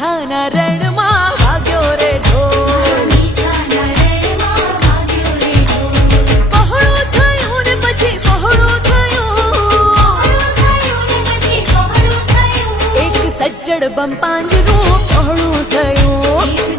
મીઠાના રણમાં વાગ્યો રે ઢોલ, પહોળું થયું ને પછી પહોળું થયું, એક સજ્જડ બમ પાંજરું પહોળું થયું.